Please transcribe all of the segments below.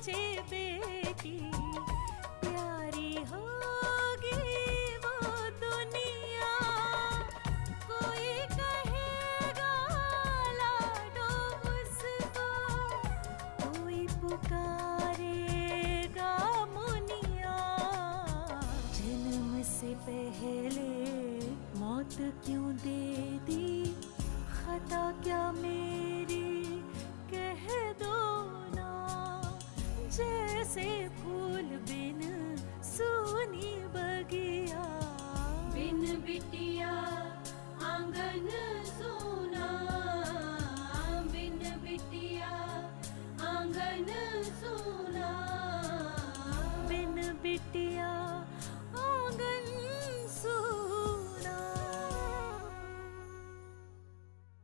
सोचे बेटी प्यारी होगी वो दुनिया, कोई कहेगा लाडो उसको, कोई पुकारेगा मुनिया। जन्म से पहले मौत क्यों दे दी, खता क्या मेरी कह दो ना। जैसे फूल बिन सूनी बगिया, बिन बिटिया आंगन सूना, बिन बिटिया आंगन सूना, बिन बिटिया आंगन सूना।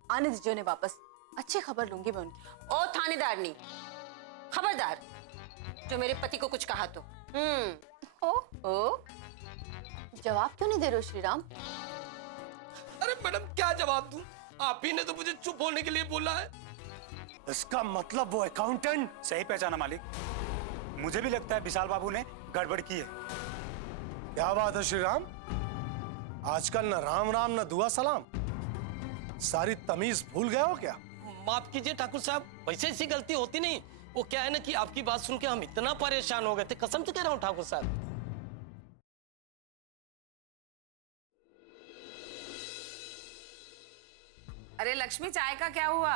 आने दीजिए उन्हें वापस, अच्छी खबर लूंगी मैं उनकी। ओ थानेदारनी, खबरदार जो मेरे पति को कुछ कहा तो। ओ जवाब क्यों नहीं दे रहे हो श्रीराम? अरे मैडम क्या जवाब दूं? आप ही ने तो मुझे चुप होने के लिए बोला है। इसका मतलब वो अकाउंटेंट। सही पहचाना मालिक, मुझे भी लगता है विशाल बाबू ने गड़बड़ की है। क्या बात है श्रीराम, आजकल न राम राम न दुआ सलाम, सारी तमीज भूल गए हो क्या? माफ कीजिए ठाकुर साहब, वैसे ऐसी गलती होती नहीं। वो क्या है ना कि आपकी बात सुन के हम इतना परेशान हो गए थे, कसम से कह रहा हूँ ठाकुर साहब। अरे लक्ष्मी, चाय का क्या हुआ?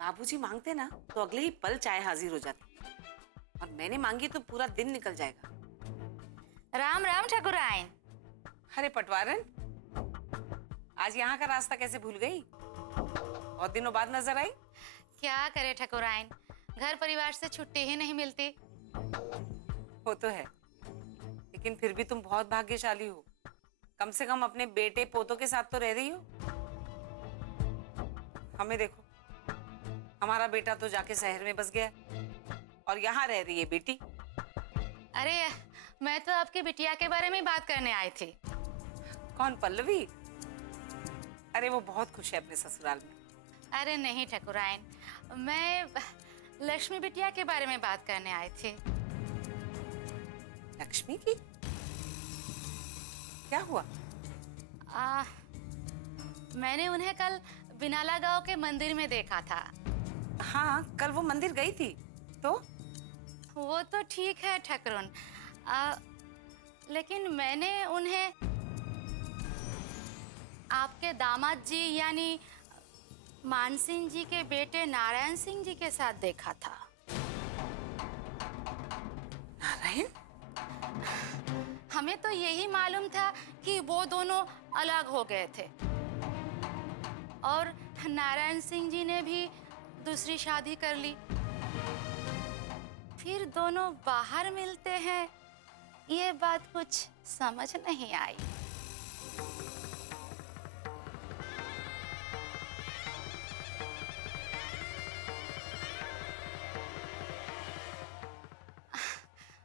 बाबूजी मांगते ना तो अगले ही पल चाय हाजिर हो जाती, और मैंने मांगी तो पूरा दिन निकल जाएगा। राम राम ठाकुराइन। अरे पटवारन, आज यहाँ का रास्ता कैसे भूल गई? बहुत दिनों बाद नजर आई। क्या करे ठाकुराइन, घर परिवार से छुट्टी ही नहीं मिलती। वो तो है, लेकिन फिर भी तुम बहुत भाग्यशाली हो। कम से कम अपने बेटे पोतों के साथ तो रह रही हो। हमें देखो, हमारा बेटा तो जाके शहर में बस गया और यहाँ रह रही है बेटी। अरे मैं तो आपकी बिटिया के बारे में बात करने आई थी। कौन, पल्लवी? अरे वो बहुत खुश है अपने ससुराल में। अरे नहीं ठाकुराइन, मैं लक्ष्मी बिटिया के बारे में बात करने आई थी। लक्ष्मी की क्या हुआ? मैंने उन्हें कल बिनाला गांव के मंदिर में देखा था। हाँ, कल वो मंदिर गई थी तो? वो तो ठीक है ठाकुरन, लेकिन मैंने उन्हें आपके दामाद जी यानी मान सिंह जी के बेटे नारायण सिंह जी के साथ देखा था। नारायण? हमें तो यही मालूम था कि वो दोनों अलग हो गए थे, और नारायण सिंह जी ने भी दूसरी शादी कर ली। फिर दोनों बाहर मिलते हैं, ये बात कुछ समझ नहीं आई।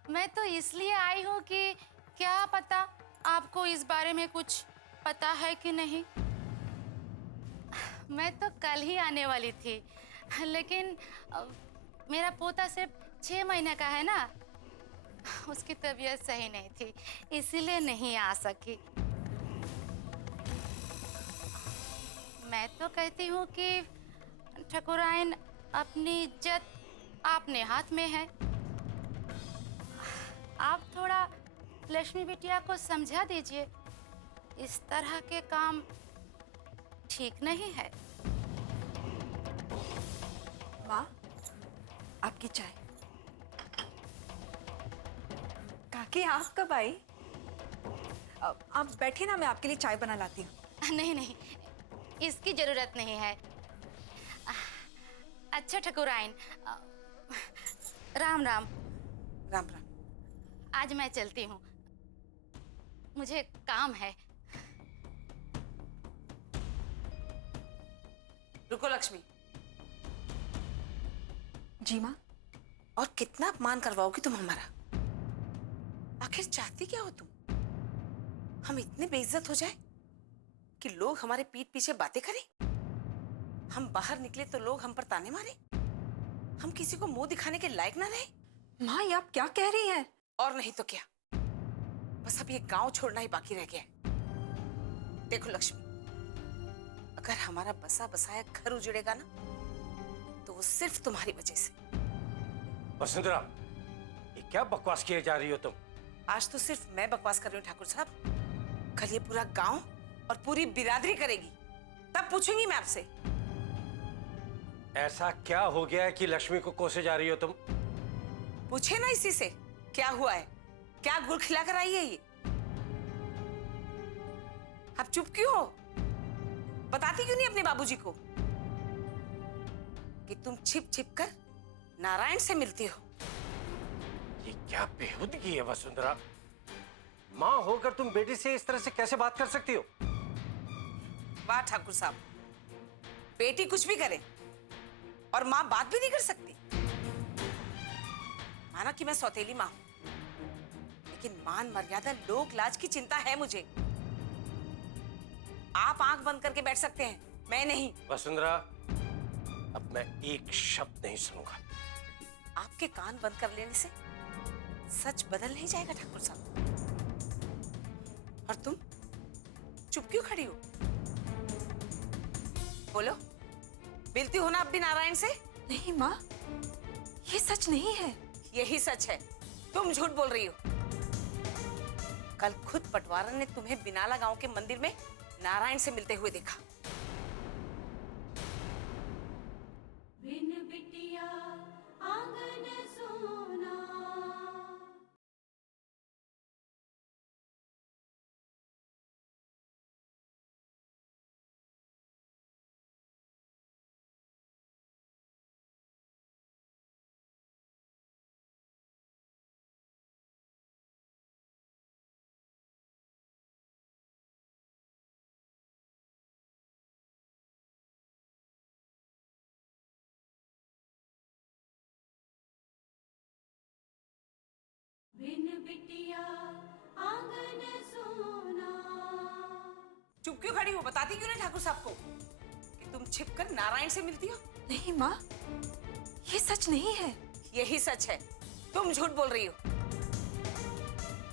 मैं तो इसलिए आई हूँ कि क्या पता आपको इस बारे में कुछ पता है कि नहीं। मैं तो कल ही आने वाली थी, लेकिन मेरा पोता सिर्फ 6 महीने का है ना, उसकी तबीयत सही नहीं थी, इसीलिए नहीं आ सकी। मैं तो कहती हूँ कि ठाकुराइन, अपनी इज्जत अपने हाथ में है। आप थोड़ा लक्ष्मी बिटिया को समझा दीजिए, इस तरह के काम ठीक नहीं है। माँ, आपकी चाय। काकी, आप कब आई? आप बैठे ना, मैं आपके लिए चाय बना लाती हूँ। नहीं नहीं, इसकी जरूरत नहीं है। अच्छा ठाकुराइन, राम राम। राम राम। आज मैं चलती हूँ, मुझे काम है। रुको लक्ष्मी। जी माँ। और कितना अपमान करवाओगी तुम हमारा? आखिर चाहती क्या हो तुम? हम इतने बेइज्जत हो जाए कि लोग हमारे पीठ पीछे बातें करें? हम बाहर निकले तो लोग हम पर ताने मारे? हम किसी को मुंह दिखाने के लायक ना रहे। माँ ये आप क्या कह रही हैं? और नहीं तो क्या, बस अब ये गांव छोड़ना ही बाकी रह गया है। देखो लक्ष्मी, अगर हमारा बसा बसाया घर उजड़ेगा ना, तो वो सिर्फ तुम्हारी वजह से। वसुंधरा, ये क्या बकवास किए जा रही हो तुम? आज तो सिर्फ मैं बकवास कर रही हूँ ठाकुर साहब, कल ये पूरा गांव और पूरी बिरादरी करेगी, तब पूछूंगी मैं आपसे। ऐसा क्या हो गया है कि लक्ष्मी को कोसे जा रही हो तुम? पूछे ना इसी से, क्या हुआ है, क्या गुल खिला कर आई है ये? आप चुप क्यों हो? बताती क्यों नहीं अपने बाबूजी को कि तुम छिप छिप कर नारायण से मिलती हो? ये क्या बेहूदगी है वसुंधरा? माँ होकर तुम बेटी से इस तरह से कैसे बात कर सकती हो? वाह ठाकुर साहब, बेटी कुछ भी करे और माँ बात भी नहीं कर सकती। माना कि मैं सौतेली माँ हूं, लेकिन मान मर्यादा लोक लाज की चिंता है मुझे। आप आंख बंद करके बैठ सकते हैं, मैं नहीं। वसुंधरा, अब मैं एक शब्द नहीं सुनूंगा। आपके कान बंद कर लेने से सच बदल नहीं जाएगा ठाकुर साहब। और तुम चुप क्यों खड़ी हो? बोलो, मिलती हो ना अब भी नारायण से? नहीं माँ, ये सच नहीं है। यही सच है, तुम झूठ बोल रही हो। कल खुद पटवारन ने तुम्हें बिनाला गांव के मंदिर में नारायण से मिलते हुए देखा। बिन बिटिया आंगन सोना। बिन बिटिया आंगन सोना। चुप क्यों खड़ी हो? बताती क्यों नहीं ठाकुर साहब को कि तुम छिपकर नारायण से मिलती हो? नहीं माँ, ये सच नहीं है। यही सच है, तुम झूठ बोल रही हो।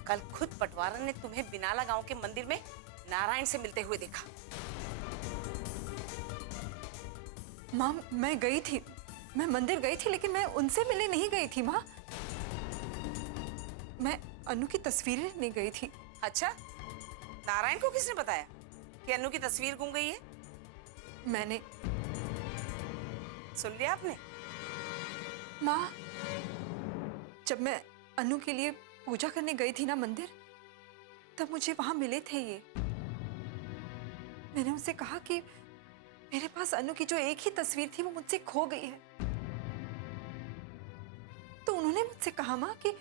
कल खुद पटवारन ने तुम्हें बिनाला गांव के मंदिर में नारायण से मिलते हुए देखा। माँ मैं गई थी, मैं मंदिर गई थी, लेकिन मैं उनसे मिलने नहीं गई थी माँ। मैं अनु की तस्वीरें लेने गई थी। अच्छा, नारायण को किसने बताया कि अनु की तस्वीर गुम गई है? मैंने। सुन लिया आपने? माँ, जब मैं अनु के लिए पूजा करने गई थी ना मंदिर, तब मुझे वहां मिले थे ये। मैंने उनसे कहा कि मेरे पास अनु की जो एक ही तस्वीर थी वो मुझसे खो गई है। तो उन्होंने मुझसे कहा माँ कि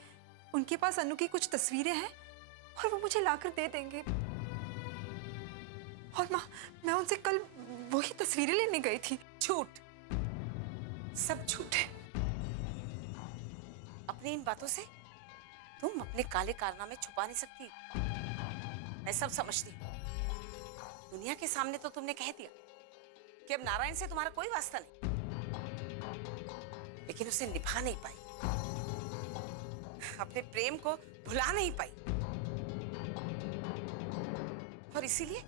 उनके पास अनु की कुछ तस्वीरें हैं और वो मुझे लाकर दे देंगे। और माँ, मैं उनसे कल वही तस्वीरें लेने गई थी। झूठ, सब झूठ है। अपनी इन बातों से तुम अपने काले कारनामे छुपा नहीं सकती। मैं सब समझती हूँ। दुनिया के सामने तो तुमने कह दिया कि अब नारायण से तुम्हारा कोई वास्ता नहीं, लेकिन उसे निभा नहीं पाई, अपने प्रेम को भुला नहीं पाई, और इसीलिए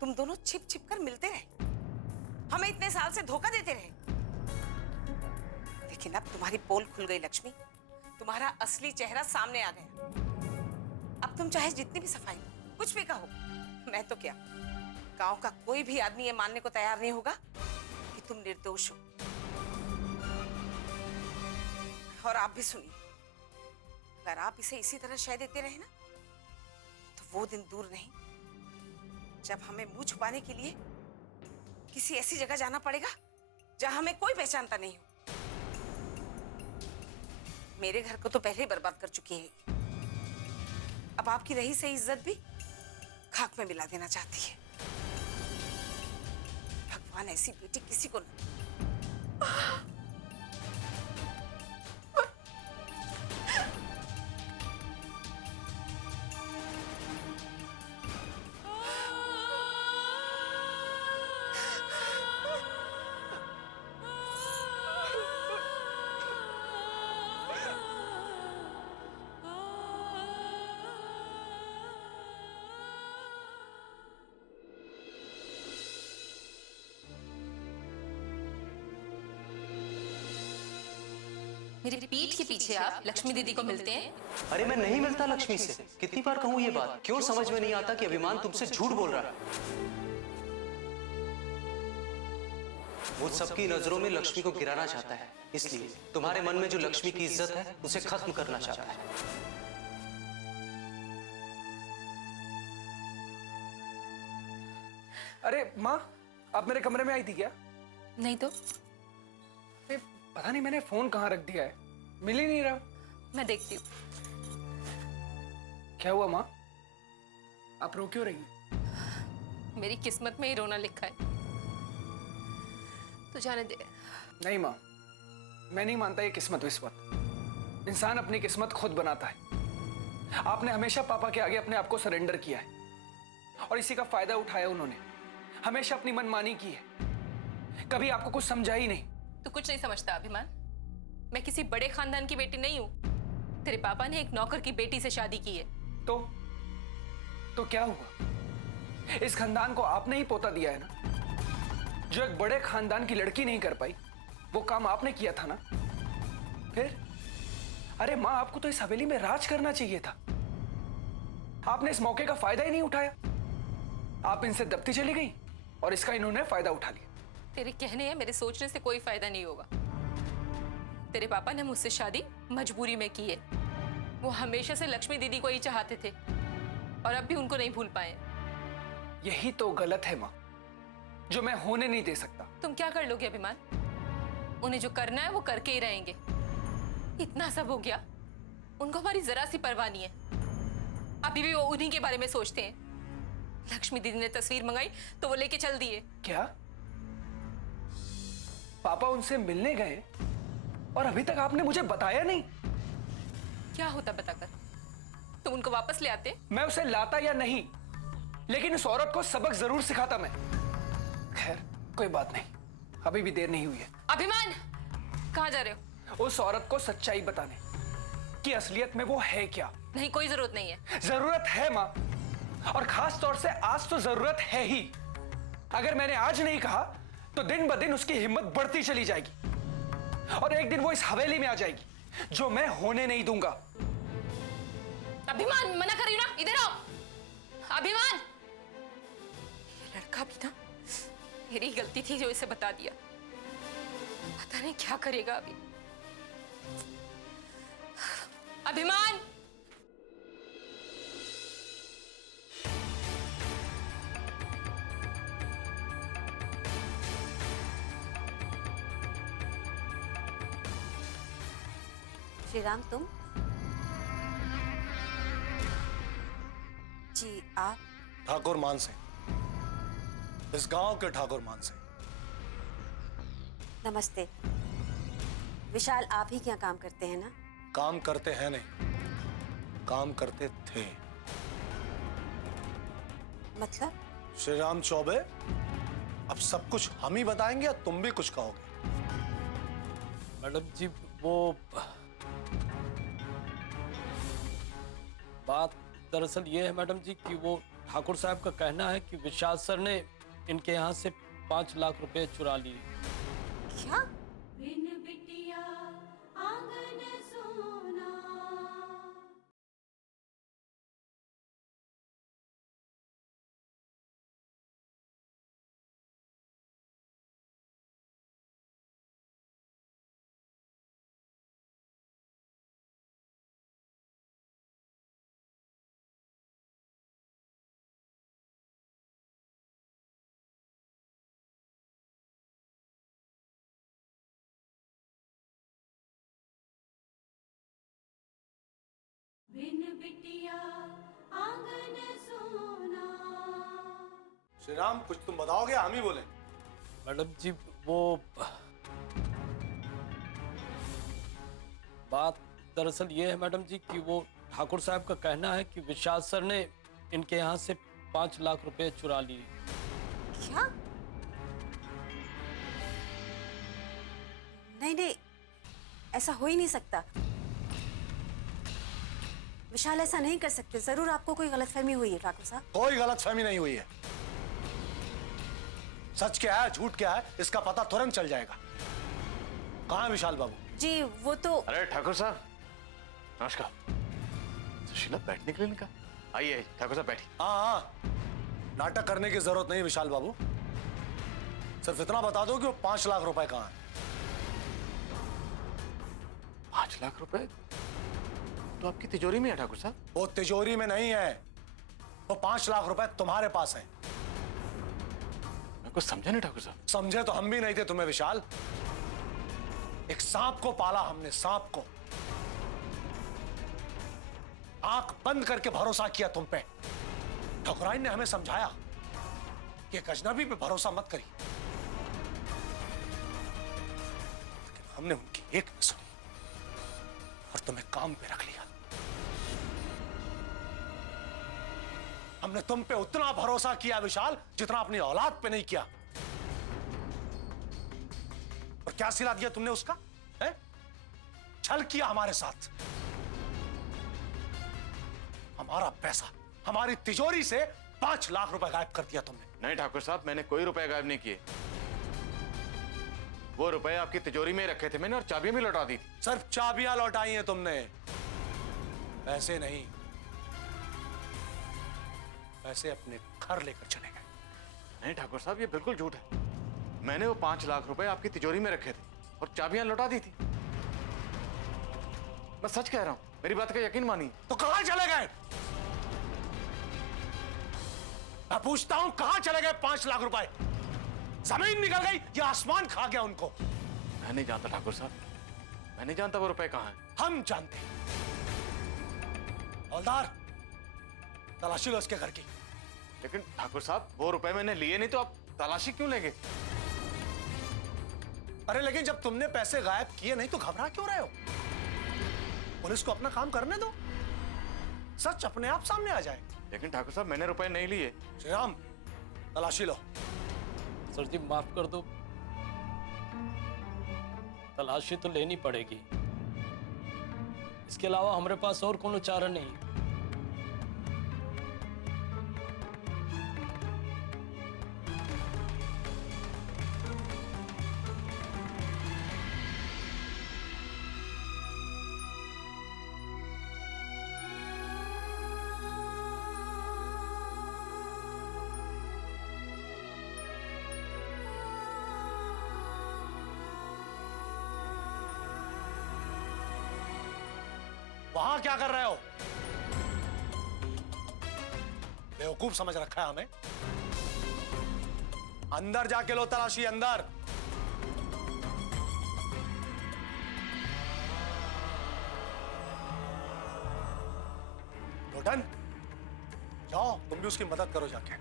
तुम दोनों छिप छिप कर मिलते रहे, हमें इतने साल से धोखा देते रहे। लेकिन अब तुम्हारी पोल खुल गई लक्ष्मी, तुम्हारा असली चेहरा सामने आ गया। अब तुम चाहे जितनी भी सफाई कुछ भी कहो, मैं तो क्या, गांव का कोई भी आदमी ये मानने को तैयार नहीं होगा कि तुम निर्दोष हो। और आप भी सुनिए, अगर आप इसे इसी तरह शय देते रहे ना, तो वो दिन दूर नहीं जब हमें मुंह छुपाने के लिए किसी ऐसी जगह जाना पड़ेगा जहां हमें कोई पहचानता नहीं हो। मेरे घर को तो पहले ही बर्बाद कर चुकी है, अब आपकी रही सही इज्जत भी खाक में मिला देना चाहती है। भगवान ऐसी बेटी किसी को न। मेरी पीठ के पीछे आप लक्ष्मी दीदी को मिलते हैं? अरे मैं नहीं मिलता लक्ष्मी से। कितनी बार कहूं ये बात? क्यों समझ में नहीं आता कि अभिमान तुमसे झूठ बोल रहा है? वो सबकी नजरों में लक्ष्मी को गिराना चाहता है, इसलिए तुम्हारे मन में जो लक्ष्मी की इज्जत है उसे खत्म करना चाहता है। अरे माँ, आप मेरे कमरे में आई थी क्या? नहीं तो अरे पता नहीं मैंने फोन कहाँ रख दिया है, मिल ही नहीं रहा। मैं देखती हूँ। क्या हुआ माँ, आप रो क्यों रही? मेरी किस्मत में ही रोना लिखा है, तो जाने दे। नहीं माँ, मैं नहीं मानता ये किस्मत विस्मत। इंसान अपनी किस्मत खुद बनाता है। आपने हमेशा पापा के आगे अपने आप को सरेंडर किया है और इसी का फायदा उठाया उन्होंने। हमेशा अपनी मनमानी की है, कभी आपको कुछ समझा ही नहीं। तू कुछ नहीं समझता अभिमान। मैं किसी बड़े खानदान की बेटी नहीं हूँ। तेरे पापा ने एक नौकर की बेटी से शादी की है। तो क्या हुआ? इस खानदान को आपने ही पोता दिया है ना। जो एक बड़े खानदान की लड़की नहीं कर पाई, वो काम आपने किया था ना। फिर अरे माँ, आपको तो इस हवेली में राज करना चाहिए था। आपने इस मौके का फायदा ही नहीं उठाया। आप इनसे दबती चली गई और इसका इन्होंने फायदा उठा लिया। तेरे कहने या मेरे सोचने से कोई फायदा नहीं होगा। तेरे पापा ने मुझसे शादी मजबूरी में की है। वो हमेशा से लक्ष्मी दीदी को ही चाहते थे और अब भी उनको नहीं भूल पाए। यही तो गलत है माँ, जो मैं होने नहीं दे सकता। तुम क्या कर लोगे अभिमान? उन्हें जो करना है वो करके ही रहेंगे। इतना सब हो गया, उनको हमारी जरा सी परवाह नहीं है। अभी भी वो उन्हीं के बारे में सोचते हैं। लक्ष्मी दीदी ने तस्वीर मंगाई तो वो लेके चल दिए। क्या पापा उनसे मिलने गए और अभी तक आपने मुझे बताया नहीं? क्या होता बताकर? तुम उनको वापस ले आते। मैं उसे लाता या नहीं, लेकिन उस औरत को सबक जरूर सिखाता मैं। खैर कोई बात नहीं, अभी भी देर नहीं हुई है। अभिमान, कहाँ जा रहे हो? उस औरत को सच्चाई बताने कि असलियत में वो है क्या। नहीं, कोई जरूरत नहीं है। जरूरत है माँ, और खास तौर से आज तो जरूरत है ही। अगर मैंने आज नहीं कहा तो दिन ब दिन उसकी हिम्मत बढ़ती चली जाएगी और एक दिन वो इस हवेली में आ जाएगी, जो मैं होने नहीं दूंगा। अभिमान, मना कर रही हूं ना, इधर आओ। अभिमान, ये लड़का भी ना मेरी गलती थी जो इसे बता दिया। पता नहीं क्या करेगा अभी। अभिमान, श्रीराम, तुम? जी आप? ठाकुर मान से, इस गांव के ठाकुर मान से। नमस्ते। विशाल, आप ही क्या काम करते हैं ना? काम करते हैं नहीं, काम करते थे। मतलब? श्रीराम चौबे, अब सब कुछ हम ही बताएंगे या तुम भी कुछ कहोगे? मैडम जी, वो बात दरअसल ये है मैडम जी कि वो ठाकुर साहब का कहना है कि विशाल सर ने इनके यहाँ से 5 लाख रुपए चुरा लिए। क्या? बिन बिटिया आंगन सोना। बिन बिटिया आंगन सोना। श्रीराम, कुछ तुम बताओगे, हम ही बोले? मैडम जी, वो बात दरअसल ये है मैडम जी कि वो ठाकुर साहब का कहना है कि विशाल सर ने इनके यहाँ से 5 लाख रुपए चुरा लिए। क्या? नहीं नहीं, ऐसा हो ही नहीं सकता। विशाल ऐसा नहीं कर सकते। जरूर आपको कोई गलतफहमी हुई है ठाकुर साहब। कोई गलतफहमी नहीं हुई है। सच क्या है, झूठ क्या है, इसका पता तुरंत चल जाएगा। कहाँ है विशाल बाबू? जी वो तो। अरे ठाकुर साहब नमस्कार। सुशीला बैठने के लिए निकला। आइए आइए ठाकुर साहब बैठिए। हाँ, नाटक करने की जरूरत नहीं विशाल बाबू। सिर्फ इतना बता दो कि वो 5 लाख रुपए कहाँ है। 5 लाख रुपए तो आपकी तिजोरी में है ठाकुर साहब। वो तिजोरी में नहीं है, वो 5 लाख रुपए तुम्हारे पास है। मैं कुछ समझा नहीं ठाकुर साहब। समझे तो हम भी नहीं थे तुम्हें विशाल। एक सांप को पाला हमने, सांप को। आंख बंद करके भरोसा किया तुम पे। ठकुराइन ने हमें समझाया कि एक अजनबी पे भरोसा मत करिए, लेकिन हमने उनकी एक न सुनी और तुम्हें काम पे रख लिया। हमने तुम पे उतना भरोसा किया विशाल जितना अपनी औलाद पे नहीं किया। और क्या सिला दिया तुमने उसका? है? छल किया हमारे साथ। हमारा पैसा, हमारी तिजोरी से 5 लाख रुपए गायब कर दिया तुमने। नहीं ठाकुर साहब, मैंने कोई रुपए गायब नहीं किए। वो रुपए आपकी तिजोरी में रखे थे मैंने, और चाबियां भी लौटा दी थी। सिर्फ चाबियां लौटाई हैं तुमने, पैसे नहीं। पैसे अपने घर लेकर चले गए। नहीं ठाकुर साहब, ये बिल्कुल झूठ है। मैंने वो 5 लाख रुपए आपकी तिजोरी में रखे थे और चाबियां लौटा दी थी। मैं सच कह रहा हूं, मेरी बात का यकीन मानिए। तो कहां चले गए? मैं पूछता हूं कहां चले गए 5 लाख रुपए? जमीन निकल गई या आसमान खा गया उनको? मैं नहीं जानता ठाकुर साहब, मैं नहीं जानता वो रुपए कहां हैं। हम जानते। हवलदार, तलाशी लो उसके घर की। लेकिन ठाकुर साहब, वो रुपए मैंने लिए नहीं तो आप तलाशी क्यों लेंगे? अरे लेकिन जब तुमने पैसे गायब किए नहीं तो घबरा क्यों रहे हो? पुलिस को अपना काम करने दो, सच अपने आप सामने आ जाए। लेकिन ठाकुर साहब, मैंने रुपए नहीं लिए। श्रीराम, तलाशी लो। सर जी माफ कर दो, तलाशी तो लेनी पड़ेगी। इसके अलावा हमारे पास और कोनो चारा नहीं। वहां क्या कर रहे हो? बेवकूफ समझ रखा है हमें। अंदर जाके लो तलाशी, अंदर। लोटन, जाओ तुम भी उसकी मदद करो जाके।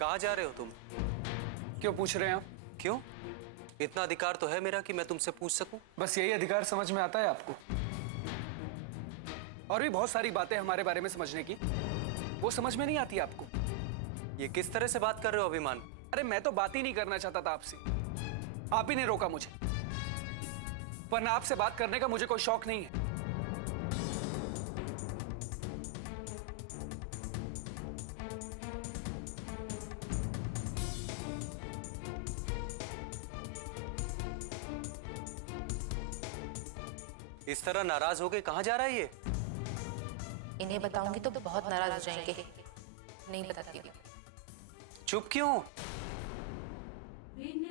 कहाँ जा रहे हो तुम? क्यों पूछ रहे हैं आप? क्यों? इतना अधिकार तो है मेरा कि मैं तुमसे पूछ सकूं। बस यही अधिकार समझ में आता है आपको? और भी बहुत सारी बातें हमारे बारे में समझने की, वो समझ में नहीं आती आपको। ये किस तरह से बात कर रहे हो अभिमान? अरे मैं तो बात ही नहीं करना चाहता था आपसे, आप ही ने रोका मुझे। वरना आपसे बात करने का मुझे कोई शौक नहीं है। इस तरह नाराज हो गए कहाँ जा रहा है ये? इन्हें बताऊंगी तो बहुत नाराज हो जाएंगे। नहीं बताती। चुप क्यों? बिन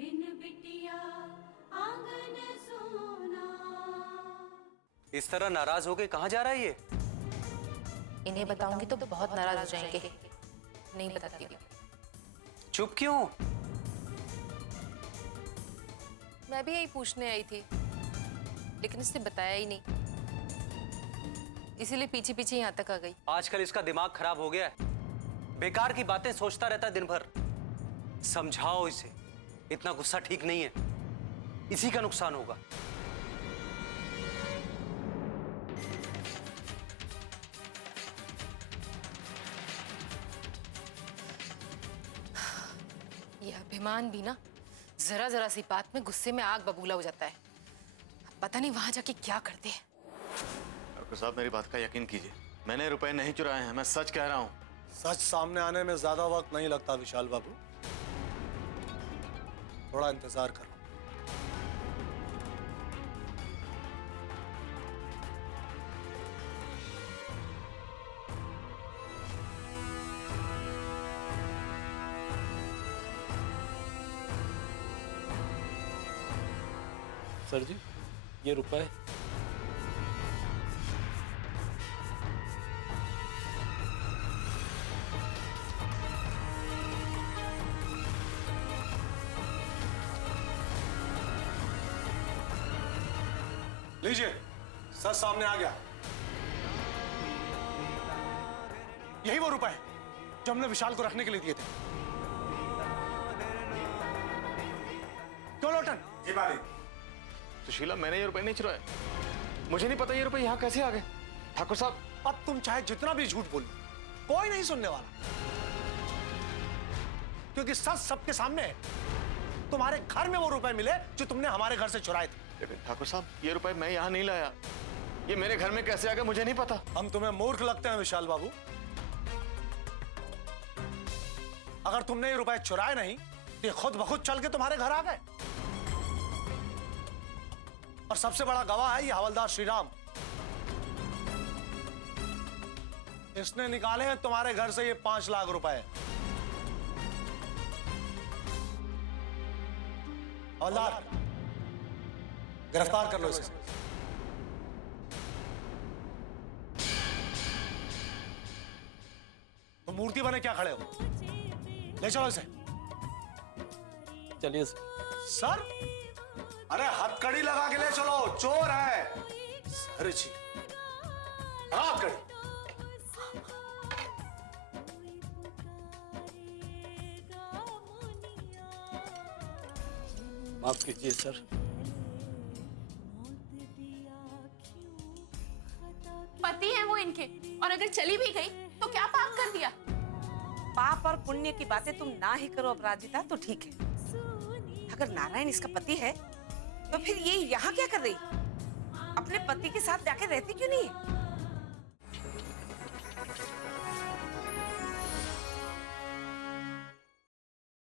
बिन बिटिया आंगन सोना। इस तरह नाराज होके कहाँ जा रहा है ये? इन्हें बताऊंगी तो बहुत नाराज हो जाएंगे, नहीं बताती हूँ। चुप क्यों? मैं भी यही पूछने आई थी, लेकिन इसने बताया ही नहीं, इसीलिए पीछे पीछे यहाँ तक आ गई। आजकल इसका दिमाग खराब हो गया है, बेकार की बातें सोचता रहता है दिन भर। समझाओ इसे, इतना गुस्सा ठीक नहीं है, इसी का नुकसान होगा। ये अभिमान भी ना जरा जरा सी बात में गुस्से में आग बबूला हो जाता है। पता नहीं वहां जाके क्या करते हैं। डॉक्टर साहब मेरी बात का यकीन कीजिए, मैंने रुपए नहीं चुराए हैं, मैं सच कह रहा हूँ। सच सामने आने में ज्यादा वक्त नहीं लगता विशाल बाबू, थोड़ा इंतजार करो। सर जी, ये रुपए। लीजिए, सच सामने आ गया। यही वो रुपए जो हमने विशाल को रखने के लिए दिए थे। क्यों लोटन? जी मालिक। सुशीला, मैंने ये रुपए नहीं चुराए, मुझे नहीं पता ये रुपए यहाँ कैसे आ गए। ठाकुर साहब, अब तुम चाहे जितना भी झूठ बोलो, कोई नहीं सुनने वाला, क्योंकि सच सबके सामने है। तुम्हारे घर में वो रुपए मिले जो तुमने हमारे घर से चुराए थे। लेकिन ठाकुर साहब, ये रुपए मैं यहाँ नहीं लाया, ये मेरे घर में कैसे आ गए मुझे नहीं पता। हम तुम्हें मूर्ख लगते हैं विशाल बाबू? अगर तुमने ये रुपए चुराए नहीं तो ये खुद ब खुद चल के तुम्हारे घर आ गए। और सबसे बड़ा गवाह है ये हवलदार श्रीराम, इसने निकाले हैं तुम्हारे घर से ये 5 लाख रुपए। हवलदार, गिरफ्तार कर लो इसे। तो मूर्ति बने क्या खड़े हो? ले चलो इसे। चलिए सर, अरे हथकड़ी लगा के ले चलो, चोर है। सर जी, हथकड़ी। माफ कीजिए सर। पति है वो इनके, और अगर चली भी गई तो क्या पाप कर दिया? पाप और पुण्य की बातें तुम ना ही करो अपराजिता तो ठीक है। अगर नारायण इसका पति है तो फिर ये यहाँ क्या कर रही? अपने पति के साथ जाके रहती क्यों नहीं है?